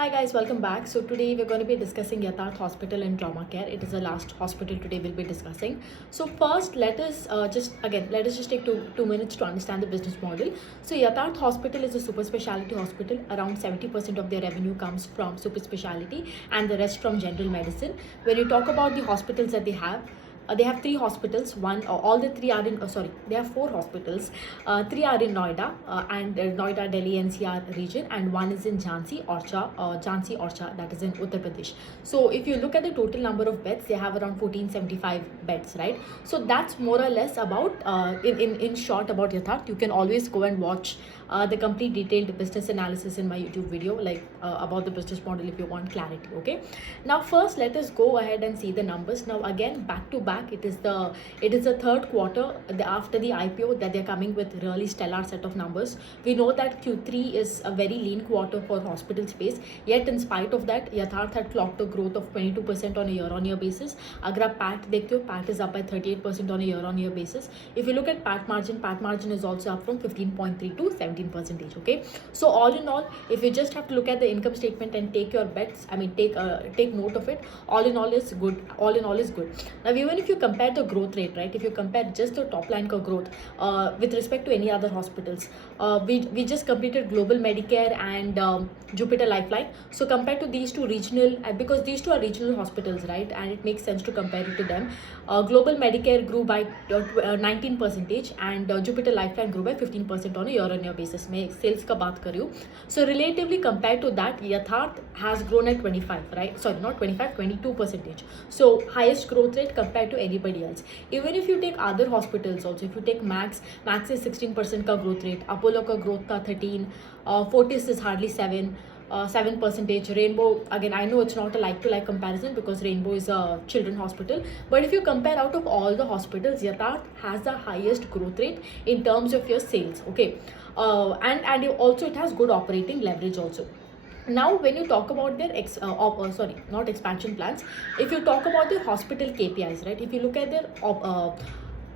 Hi guys, welcome back. So today we're going to be discussing Yatharth Hospital and Trauma Care. It is the last hospital today we'll be discussing. So first, let us just take two minutes to understand the business model. So Yatharth Hospital is a super specialty hospital. Around 70% of their revenue comes from super specialty and the rest from general medicine. When you talk about the hospitals that they have three hospitals. All the three are in. They have four hospitals. Three are in Noida and Noida, Delhi NCR region, and one is in Jhansi Orcha, that is in Uttar Pradesh. So if you look at the total number of beds, they have around 1475 beds, right? So that's more or less about in short about Yatharth. You can always go and watch the complete detailed business analysis in my YouTube video, like about the business model if you want clarity. Okay. Now first, let us go ahead and see the numbers. Now again, back to back, it is the third quarter after the IPO that they're coming with really stellar set of numbers. We know that Q3 is a very lean quarter for hospital space. Yet in spite of that, Yatharth had clocked a growth of 22% on a year-on-year basis. Agar आप PAT देखते हो, PAT is up by 38% on a year-on-year basis. If you look at PAT margin is also up from 15.3 to 17%. Okay, so all in all, if you just have to look at the income statement and take your bets, take note of it. All in all is good. Now even if you compare the growth rate, right? If you compare just the top line growth with respect to any other hospitals, we just completed Global Medicare and Jupiter Lifeline. So compared to these two regional, because these two are regional hospitals, right? And it makes sense to compare it to them. Global Medicare grew by 19% and Jupiter Lifeline grew by 15% on a year-on-year basis. मैं sales का बात कर रही हूँ. So relatively compared to that, Yatharth has grown at 25, right? Sorry, not 25, 22%. So highest growth rate compared to anybody else. Even if you take other hospitals also, if you take Max is 16% का growth rate, Apollo का growth था 13, Fortis is hardly 7%. Rainbow, again, I know it's not a like-to-like comparison because Rainbow is a children hospital, but if you compare out of all the hospitals, Yatharth has the highest growth rate in terms of your sales. Okay, and also it has good operating leverage also. Now when you talk about their not expansion plans, if you talk about their hospital KPIs, right? If you look at their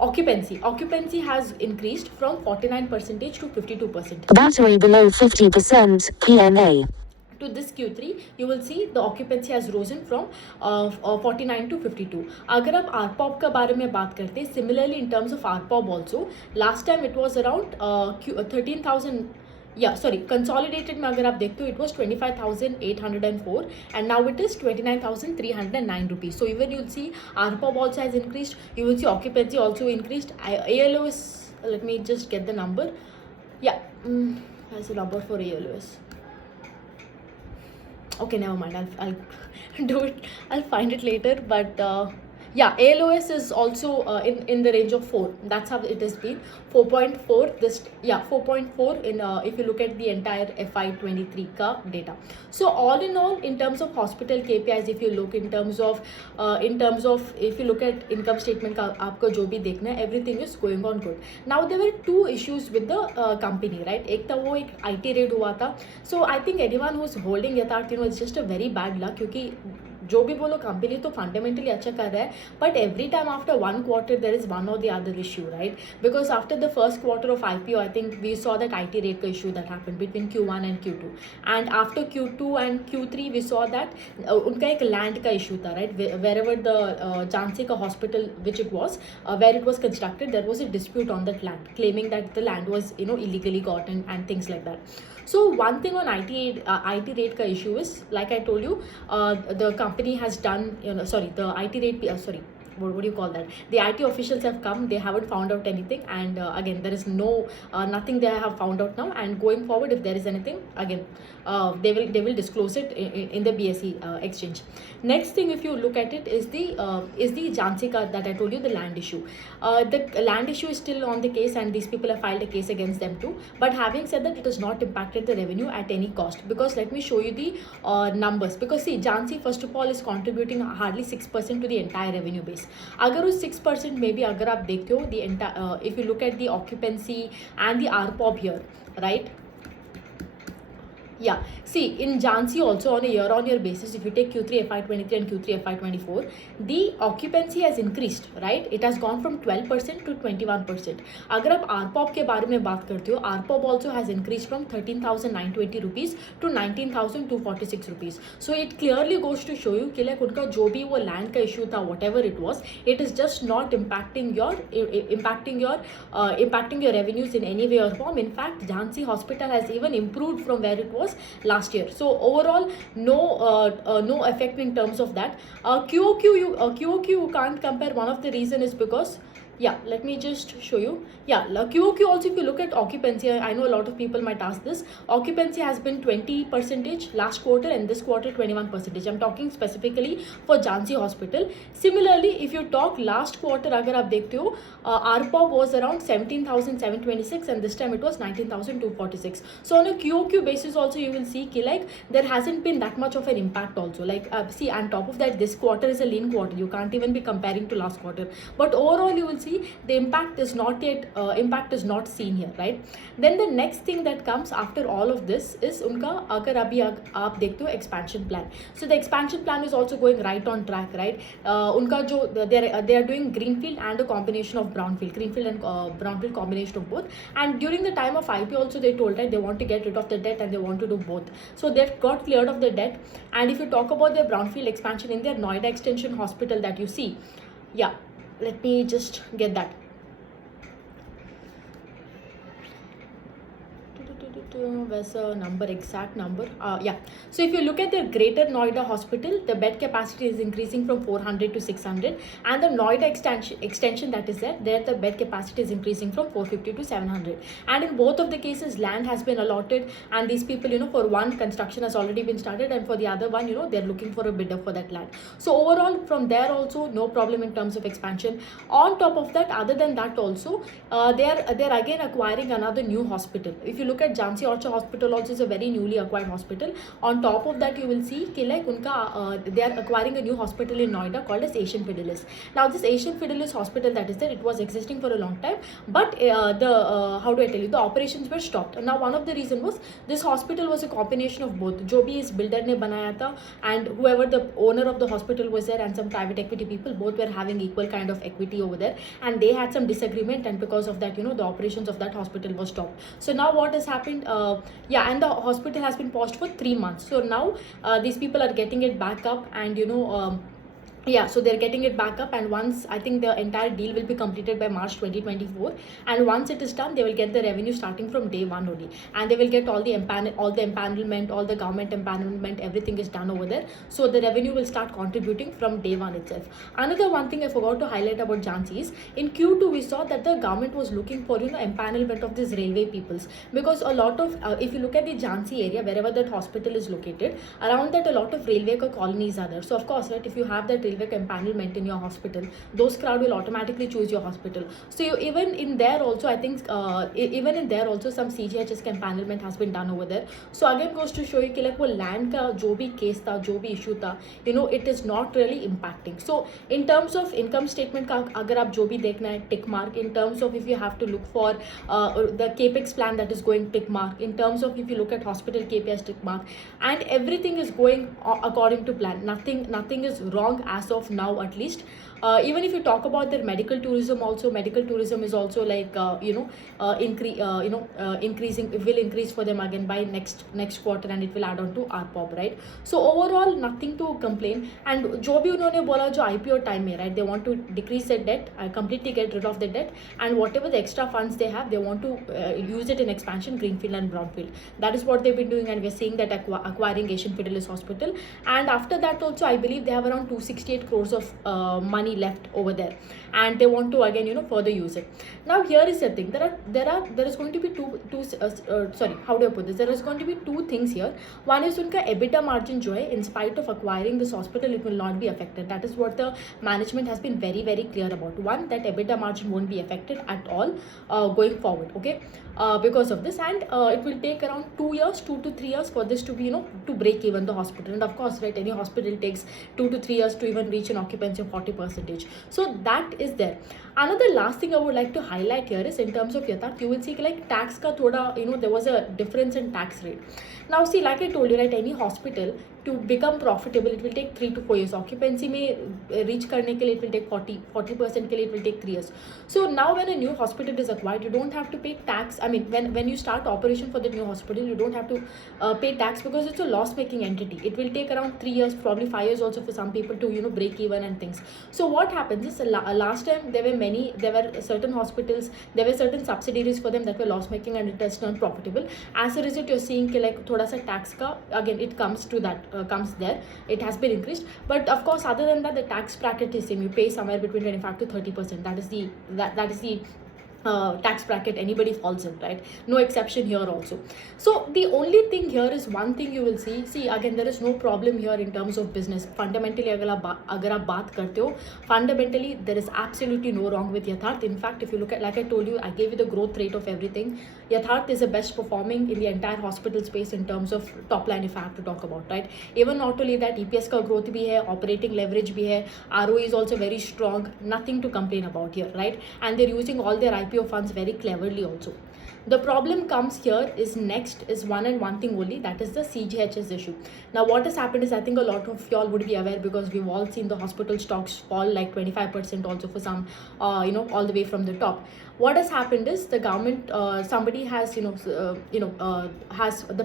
occupancy has increased from 49% to 52%. Battery below 50%, PNA. To this Q3, you will see the occupancy has risen from 49 to 52. अगर आप ARPOB का बारे में बात करते हैं, similarly in terms of ARPOB also, last time it was around 13,000. Consolidated में अगर आप देखते हो, it was 25,804 and now it is 29,309 rupees. So even you'll see ARPOB also has increased. You will see occupancy also increased. ALO is, let me just get the number. Yeah, has a number for ALOS. Okay, never mind. I'll do it. I'll find it later. But yeah, ALOS is also in the range of 4. That's how it has been. 4.4. 4.4 in if you look at the entire FY23 ka data. So all in all, in terms of hospital KPIs, if you look in terms of if you look at income statement ka aapko jo bhi dekhna hai, everything is going on good. Now there were two issues with the company, right? एक था वो एक IT raid हुआ था. So I think anyone who's holding Yatharth, it's just a very bad luck, क्योंकि जो भी बोलो कंपनी तो फंडामेंटली अच्छा कर रहा है, but every time after one quarter there is one or the other issue, right? Because after the first quarter of IPO, I think we saw that IT rate का issue that happened between Q1 and Q2, and after Q2 and Q3 we saw that उनका एक land का issue था, right? Wherever the Jhansi का hospital which it was where it was constructed, there was a dispute on that land, claiming that the land was illegally gotten and things like that. So one thing on IT rate ka issue is, like I told you, the company has done, the IT rate, what do you call that? The IT officials have come, they haven't found out anything, and again, there is nothing they have found out now, and going forward, if there is anything, again, they will disclose it in the BSE exchange. Next thing, if you look at it, is the Jhansi ka that I told you, the land issue. The land issue is still on the case, and these people have filed a case against them too. But having said that, it has not impacted the revenue at any cost, because let me show you the numbers. Because see, Jhansi first of all is contributing hardly 6% to the entire revenue base. अगर उस 6% में भी अगर आप देखते हो the entire, if you look at the occupancy and the ARPOB here, right? Yeah, see, in Jhansi also on a year-on-year basis, if you take Q3FY23 and Q3FY24, the occupancy has increased, right? It has gone from 12% to 21%. अगर आप आरपॉप के बारे में बात करते हो, आरपॉप also has increased from 13,920 rupees to 19,246 rupees. So it clearly goes to show you कि like उनका जो भी वो land का issue था, whatever it was, it is just not impacting your revenues in any way or form. In fact, Jhansi Hospital has even improved from where it was last year. So overall, no effect in terms of that. QOQ you can't compare. One of the reason is because, yeah, let me just show you. Yeah, QOQ also, if you look at occupancy, I know a lot of people might ask this. Occupancy has been 20% last quarter, and this quarter 21%. I'm talking specifically for Jhansi Hospital. Similarly, if you talk last quarter, agar aap dekhte ho, ARPOB was around 17,726, and this time it was 19,246. So on a QOQ basis also, you will see like there hasn't been that much of an impact also. Like see, on top of that, this quarter is a lean quarter. You can't even be comparing to last quarter. But overall, you will see the impact is not seen here, right? Then the next thing that comes after all of this is unka agar abhi aap dekhte ho expansion plan. So the expansion plan is also going right on track, right? Unka jo they are doing greenfield and a combination of greenfield and brownfield combination of both. And during the time of IPO also, they told that they want to get rid of the debt and they want to do both. So they've got cleared of the debt. And if you talk about their brownfield expansion in their Noida Extension Hospital that you see, yeah, let me just get that. Where's the number, exact number? Yeah. So if you look at the Greater Noida Hospital, the bed capacity is increasing from 400 to 600, and the Noida extension that is there the bed capacity is increasing from 450 to 700. And in both of the cases, land has been allotted, and these people, for one, construction has already been started, and for the other one, they're looking for a bidder for that land. So overall, from there also, no problem in terms of expansion. On top of that, other than that also, they're again acquiring another new hospital. If you look at Jhansi Orcha Hospital also is a very newly acquired hospital. On top of that, you will see like they are acquiring a new hospital in Noida called as Asian Fidelis. Now this Asian Fidelis hospital that is there, it was existing for a long time, but how do I tell you, the operations were stopped. Now one of the reason was this hospital was a combination of both. Jo bhi is builder ne banaya tha, and whoever the owner of the hospital was there, and some private equity people, both were having equal kind of equity over there, and they had some disagreement, and because of that, the operations of that hospital was stopped. So now what has happened, and the hospital has been paused for 3 months. So now these people are getting it back up, and so they're getting it back up, and once, I think the entire deal will be completed by March 2024, and once it is done, they will get the revenue starting from day one only, and they will get all the empanelment, all the government empanelment, everything is done over there. So the revenue will start contributing from day one itself. Another one thing I forgot to highlight about Jhansi is in Q2 we saw that the government was looking for empanelment of these railway peoples, because a lot of if you look at the Jhansi area, wherever that hospital is located, around that a lot of railway colonies are there. So of course, right, if you have that railway empanelment in your hospital, those crowd will automatically choose your hospital. So even in there also, I think even in there also some CGHS empanelment has been done over there. So again goes to show you like wo land ka jo bhi case tha, jo bhi issue tha, it is not really impacting. So in terms of income statement ka agar aap jo bhi dekhna hai, tick mark. In terms of if you have to look for the capex plan, that is going tick mark. In terms of if you look at hospital KPIs, tick mark, and everything is going according to plan. Nothing is wrong as of now, at least. Even if you talk about their medical tourism also, medical tourism is also like increasing. It will increase for them again by next quarter, and it will add on to ARPOB, right? So overall, nothing to complain. And जो भी उन्होंने बोला जो IPO time में, right, they want to decrease the debt, completely get rid of the debt, and whatever the extra funds they have, they want to use it in expansion, greenfield and brownfield. That is what they've been doing, and we're seeing that acquiring Asian Fidelis Hospital. And after that also, I believe they have around 268 crores of money left over there, and they want to again further use it. Now here is the thing, there is going to be how do I put this, there is going to be two things here. One is unka EBITDA margin jo hai, in spite of acquiring this hospital, it will not be affected. That is what the management has been very, very clear about. One, that EBITDA margin won't be affected at all going forward, okay, because of this. And it will take around 2 to 3 years for this to be to break even the hospital. And of course, right, any hospital takes 2 to 3 years to even and reach an occupancy of 40%. So that is there. Another last thing I would like to highlight here is in terms of Yatharth, you will see like tax ka thoda, there was a difference in tax rate. Now see, like I told you, right, any hospital to become profitable, it will take 3 to 4 years. Occupancy may reach karne ke liye, it will take 40% ke liye, it will take 3 years. So now when a new hospital is acquired, you don't have to pay tax. I mean, when you start operation for the new hospital, you don't have to pay tax because it's a loss-making entity. It will take around 3 years, probably 5 years also for some people to, break even and things. So what happens is last time there were certain hospitals, there were certain subsidiaries for them that were loss-making and it has turned profitable. As a result, you're seeing like thoda sa tax ka, again, it comes to that, comes there. It has been increased. But of course, other than that, the tax bracket is same. You pay somewhere between 25 to 30%. That is the tax bracket anybody falls in, right? No exception here also. So the only thing here is one thing you will see again, there is no problem here in terms of business. Fundamentally agar aap baat karte ho, fundamentally there is absolutely no wrong with Yatharth. In fact, if you look at, like I told you, I gave you the growth rate of everything. Yatharth is the best performing in the entire hospital space in terms of top line, if I have to talk about, right? Even not only that, EPS ka growth bhi hai, operating leverage bhi hai, ROE is also very strong, nothing to complain about here, right? And they're using all their IPO funds very cleverly also. The problem comes here is next is one thing only, that is the CGHS issue. Now what has happened is, I think a lot of y'all would be aware because we've all seen the hospital stocks fall like 25% also for some, all the way from the top. What has happened is the government, somebody has, the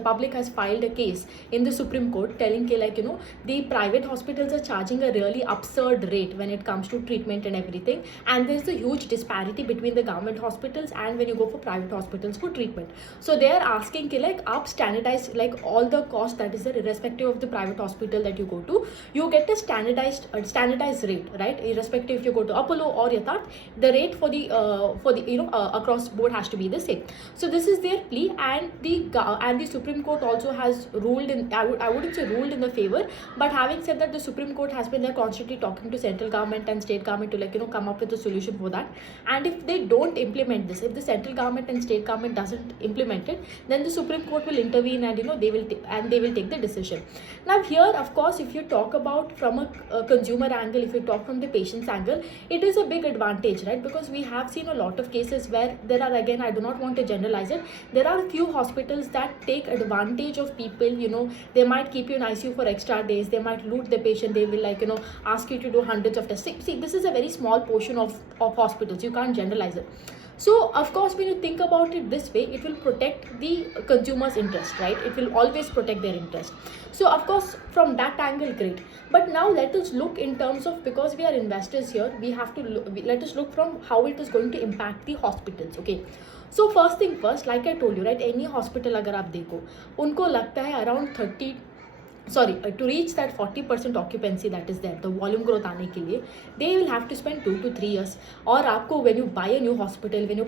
public has filed a case in the Supreme Court telling the private hospitals are charging a really absurd rate when it comes to treatment and everything. And there's a huge disparity between the government hospitals and when you go for private hospitals for treatment. So they are asking up standardize like all the cost that is there, irrespective of the private hospital that you go to, you get a standardized rate, right? Irrespective if you go to Apollo or Yatharth, the rate for the across board has to be the same. So this is their plea, and the Supreme Court also has ruled in, I wouldn't say ruled in the favor, but having said that, the Supreme Court has been there constantly talking to central government and state government to come up with a solution for that. And if they don't implement this, if the central government and state government doesn't implement it, then the Supreme Court will intervene and they will take the decision. Now here, of course, if you talk about from a consumer angle, if you talk from the patient's angle, it is a big advantage, right? Because we have seen a lot of cases where there are, again, I do not want to generalize it, there are few hospitals that take advantage of people. They might keep you in ICU for extra days, they might loot the patient, they will ask you to do hundreds of tests. See, this is a very small portion of hospitals, you can't generalize it. So of course, when you think about it this way, it will protect the consumer's interest, right? It will always protect their interest. So of course, from that angle, great. But now let us look in terms of, because we are investors here, we have to let us look from how it is going to impact the hospitals. Okay, so first thing first, like I told you, right, any hospital agar aap dekho, unko lagta hai around to reach that 40% occupancy that is there, the volume growth aane ke liye, they will have to spend 2 to 3 years. Or aapko, when you buy a new hospital, when you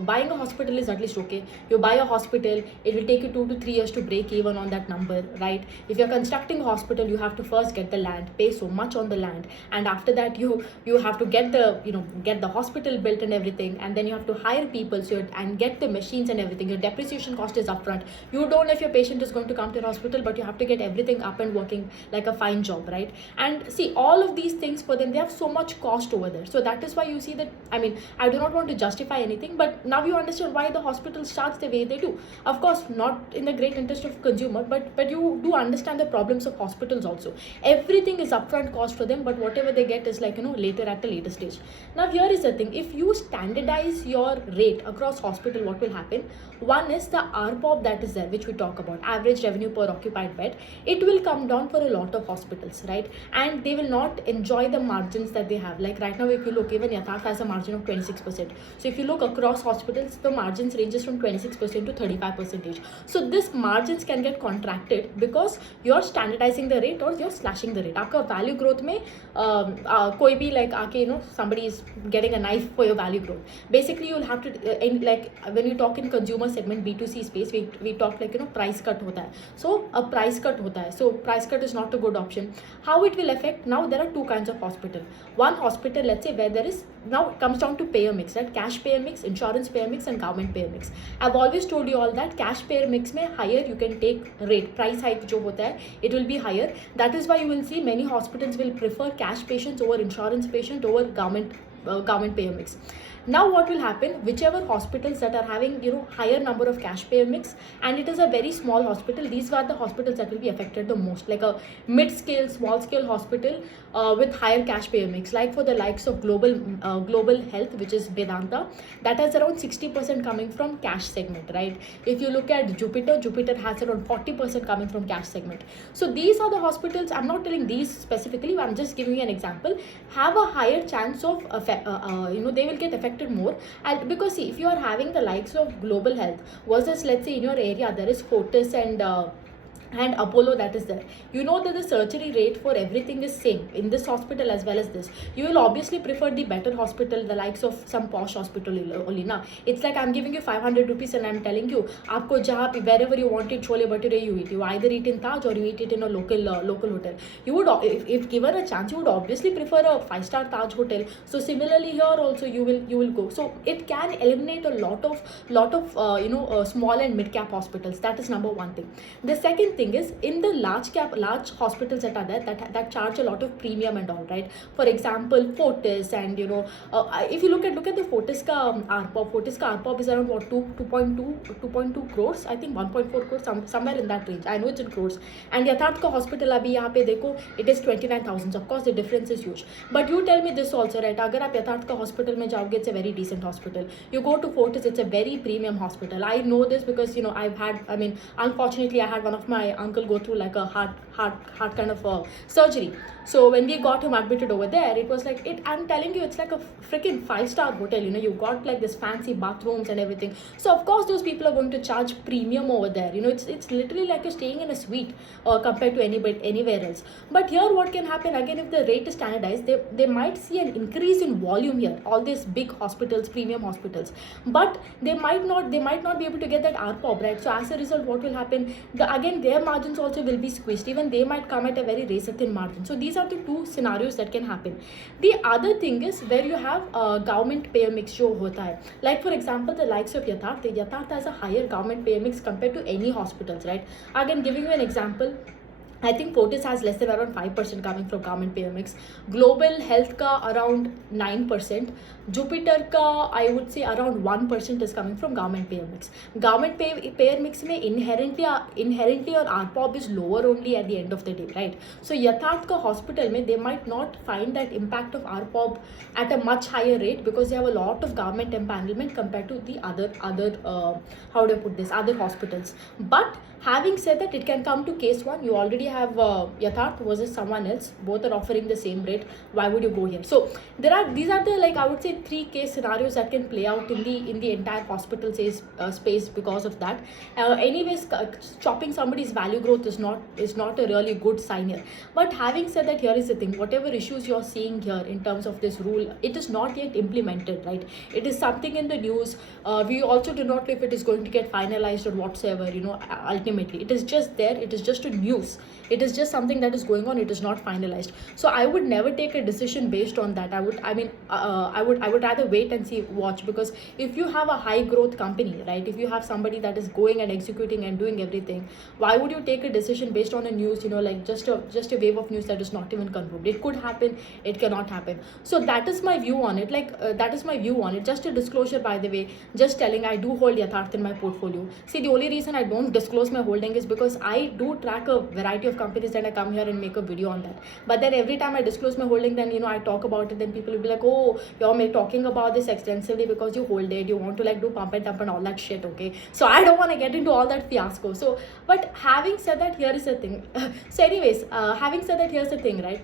buying a hospital is at least okay. You buy a hospital, it will take you 2 to 3 years to break even on that number, right? If you're constructing a hospital, you have to first get the land, pay so much on the land, and after that you have to get the hospital built and everything, and then you have to hire people and get the machines and everything. Your depreciation cost is upfront. You don't know if your patient is going to come to your hospital, but you have to get everything up and working like a fine job, right? And see, all of these things for them, they have so much cost over there. So that is why you see that, I mean, I do not want to justify anything, but now you understand why the hospital starts the way they do. Of course, not in the great interest of consumer, but you do understand the problems of hospitals also. Everything is upfront cost for them, but whatever they get is later at a later stage. Now here is the thing, if you standardize your rate across hospital, what will happen? One is the RPOB that is there, which we talk about, average revenue per occupied bed. It will come down for a lot of hospitals, right? And they will not enjoy the margins that they have. Like right now, if you look, even Yatharth has a margin of 26%. So if you look across hospitals, the margins ranges from 26% to 35%. So this margins can get contracted because you're standardizing the rate or you're slashing the rate. Aapka value growth mein koi bhi somebody is getting a knife for your value growth. Basically, you'll have to when you talk in consumer segment B2C space, we talk price cut hota hai. So a price cut cut hota hai. So price cut is not a good option. How it will affect? Now there are two kinds of hospital. One hospital, let's say, where there is, now it comes down to payer mix, right? Cash payer mix, insurance payer mix, and government payer mix. I've always told you all that cash payer mix mein higher you can take rate, price hike jo hota hai, it will be higher. That is why you will see many hospitals will prefer cash patients over insurance patient over government payer mix. Now what will happen, whichever hospitals that are having, you know, higher number of cash payer mix, and it is a very small hospital, these are the hospitals that will be affected the most, like a mid-scale, small-scale hospital with higher cash payer mix, like for the likes of global health, which is Vedanta, that has around 60% coming from cash segment, right? If you look at Jupiter has around 40% coming from cash segment. So these are the hospitals, I'm not telling these specifically, I'm just giving you an example, have a higher chance of they will get affected more. And because see, if you are having the likes of global health versus, let's say, in your area there is Fortis and Apollo that is there, you know that the surgery rate for everything is same in this hospital as well as this. You will obviously prefer the better hospital, the likes of some posh hospital only na. It's like I'm giving you 500 rupees and I'm telling you, aapko jahan pe wherever you wanted chole bhature you eat. You either eat in Taj or you eat it in a local hotel. You would, if given a chance, you would obviously prefer a 5-star Taj hotel. So similarly here also you will go. So it can eliminate a lot of small and mid cap hospitals. That is number one thing. The second thing is, in the large hospitals that are there that charge a lot of premium and all, right? For example, Fortis, and if you look at the Fortis ka ARPOB is around what, 2.2 crores, I think 1.4 crores, somewhere in that range. I know it's in crores. And Yatharth ka hospital abhi yahan pe dekho, it is 29,000. Of course the difference is huge, but you tell me this also, right? Agar aap Yatharth ka hospital mein jaoge, it's a very decent hospital. You go to Fortis, it's a very premium hospital. I know this because unfortunately I had one of my uncle go through like a heart kind of surgery. So when we got him admitted over there, it was like it. I'm telling you, it's like a freaking 5-star hotel. You got like this fancy bathrooms and everything. So of course those people are going to charge premium over there. It's literally like you're staying in a suite compared to anywhere else. But here what can happen again, if the rate is standardized, they might see an increase in volume here. All these big hospitals, premium hospitals, but they might not be able to get that ARPOB, right? So as a result, what will happen? Again, their margins also will be squeezed. Even they might come at a very razor thin margin. So these are the two scenarios that can happen. The other thing is where you have government payer mix jo hota hai. Like for example, the likes of Yatharth has a higher government payer mix compared to any hospitals, right? Again, giving you an example, I think Fortis has less than around 5% coming from government payer mix. Global health ka around 9%. Jupiter ka, I would say around 1% is coming from government payer mix. Government payer mix mein inherently your ARPOB is lower only at the end of the day, right? So Yatharth ka hospital mein, they might not find that impact of ARPOB at a much higher rate because they have a lot of government empanelment compared to the other other hospitals. But having said that, it can come to case one. You already have Yatharth versus someone else. Both are offering the same rate. Why would you go here? So these are the, like, I would say 3 case scenarios that can play out in the entire hospital space because of that. Anyways, chopping somebody's value growth is not a really good sign here. But having said that, here is the thing. Whatever issues you're seeing here in terms of this rule, it is not yet implemented, right? It is something in the news. We also do not know if it is going to get finalized or whatsoever, ultimately. It is just there. It is just a news. It is just something that is going on. It is not finalized. So I would never take a decision based on that. I would rather wait and see, watch, because if you have a high growth company, right, if you have somebody that is going and executing and doing everything, why would you take a decision based on a news, like just a wave of news that is not even confirmed? It could happen, it cannot happen. So that is my view on it. That is my view on it. Just a disclosure, by the way, just telling, I do hold Yatharth in my portfolio. See, the only reason I don't disclose my holding is because I do track a variety of companies and I come here and make a video on that. But then every time I disclose my holding, then I talk about it, then people will be like, oh, you're talking about this extensively because you hold it, you want to do pump and dump and all that shit, okay? So I don't want to get into all that fiasco. So, but having said that, here is the thing. So anyways, having said that, here's the thing, right?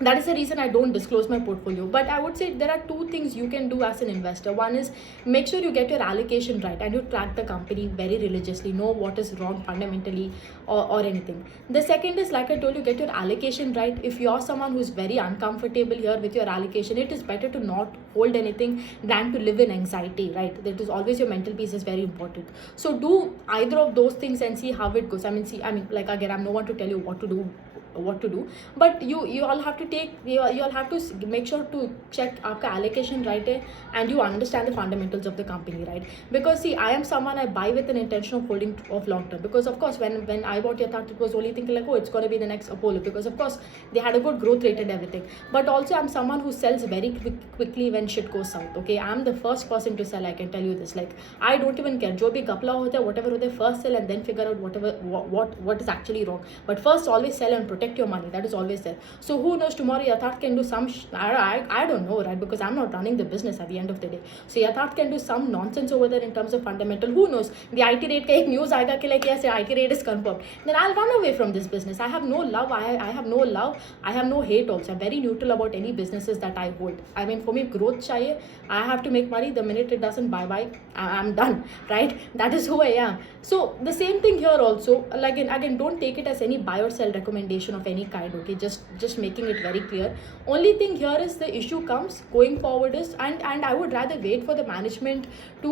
that is the reason I don't disclose my portfolio. But I would say there are two things you can do as an investor. One is make sure you get your allocation right and you track the company very religiously, know what is wrong fundamentally or anything. The second is, like I told you, get your allocation right. If you're someone who's very uncomfortable here with your allocation, it is better to not hold anything than to live in anxiety, right? That is always, your mental peace is very important. So do either of those things and see how it goes. Like, again, I'm no one to tell you what to do, but you all have to take, you all have to make sure to check आपका allocation right है, and you understand the fundamentals of the company, right? Because see, I am someone, I buy with an intention of holding of long term, because of course when I bought Yatharth, it was only thinking like, oh, it's going to be the next Apollo, because of course they had a good growth rate and everything. But also I'm someone who sells very quickly when shit goes south. Okay, I'm the first person to sell, I can tell you this. Like, I don't even care, जो भी गपला होता है, whatever होता है, first sell and then figure out what is actually wrong. But first always sell and protect your money. That is always there. So who knows, tomorrow Yatharth can do some I don't know, right? Because I'm not running the business at the end of the day. So Yatharth can do some nonsense over there in terms of fundamental. Who knows, the IT rate ka ek news aayega ki like yes, IT rate is confirmed, then I'll run away from this business. I have no love, I have no love, I have no hate also. I'm very neutral about any businesses that I hold. I mean, for me, growth chahiye, I have to make money. The minute it doesn't, bye, I'm done, right? That is who I am. So the same thing here also. Like, again, don't take it as any buy or sell recommendation of any kind. Okay, just making it very clear. Only thing here is, the issue comes going forward is, and I would rather wait for the management to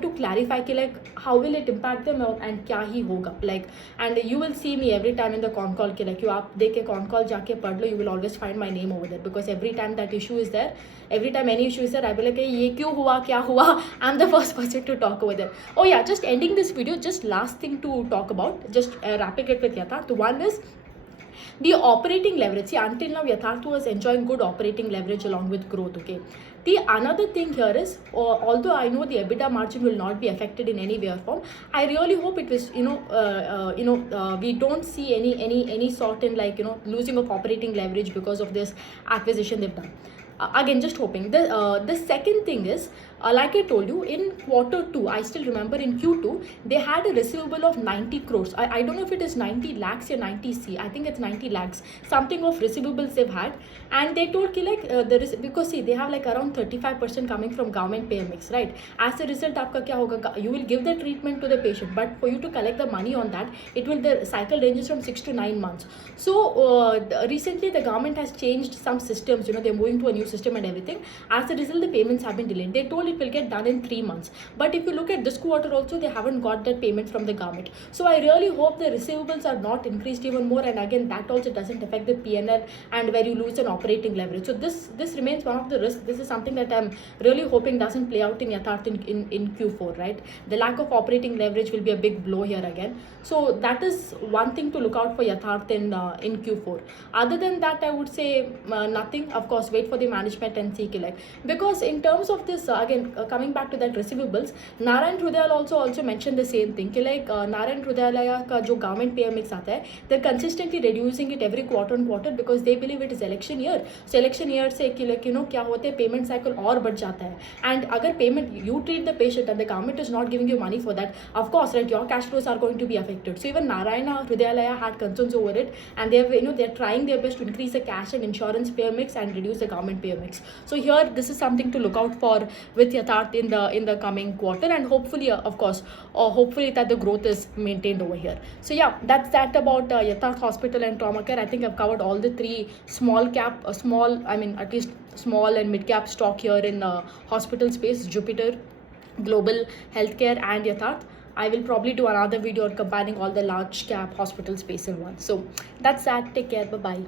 to clarify ki like how will it impact them and kya hi hoga. Like, and you will see me every time in the con call ki like, you aap dekh ke con call jaake pad lo, you will always find my name over there, because every time that issue is there, every time any issue is there, I will like, ye kyun hua, kya hua, I'm the first person to talk over there. Oh yeah, just ending this video, just last thing to talk about, just wrapping it with Yatharth. One is the operating leverage. See, until now Yatharth was enjoying good operating leverage along with growth. Okay, the another thing here is, although I know the EBITDA margin will not be affected in any way or form, I really hope it was we don't see any sort in like losing of operating leverage because of this acquisition they've done. Again, just hoping. The second thing is, like I told you, in Q2, I still remember in Q2, they had a receivable of 90 crores. I don't know if it is 90 lakhs or 90 C. I think it's 90 lakhs. Something of receivables they've had. And they told ki like, because see, they have like around 35% coming from government pay mix, right? As a result, aapka kya hoga? You will give the treatment to the patient, but for you to collect the money on that, the cycle ranges from 6 to 9 months. So recently the government has changed some systems. They're moving to a new system and everything. As a result, the payments have been delayed. They told it will get done in 3 months, but if you look at this quarter also, they haven't got that payment from the government. So I really hope the receivables are not increased even more, and again, that also doesn't affect the PNL and where you lose an operating leverage. So this remains one of the risks. This is something that I'm really hoping doesn't play out in Yatharth in Q4, right? The lack of operating leverage will be a big blow here again. So that is one thing to look out for Yatharth in Q4. Other than that, I would say nothing. Of course, wait for the management and see like, because in terms of this again coming back to that receivables, Narayan Hrudayalaya also mentioned the same thing कि like Narayan Hrudayalaya का जो government pay mix आता है, they're consistently reducing it every quarter on quarter because they believe it is election year. So election year से कि like क्या होते हैं, payment cycle और बढ़ जाता है, and अगर payment you treat the patient and the government is not giving you money for that, of course, right, your cash flows are going to be affected. So even Narayana Hrudayalaya had concerns over it, and they're trying their best to increase the cash and insurance pay mix and reduce the government pay mix. So here this is something to look out for with Yatharth in the coming quarter, and hopefully of course hopefully that the growth is maintained over here. So yeah, that's that about Yatharth Hospital and Trauma Care. I think I've covered all the three at least small and mid cap stock here in hospital space: Jupiter, Global Healthcare, and Yatharth. I will probably do another video on combining all the large cap hospital space in one. So that's that. Take care. Bye bye.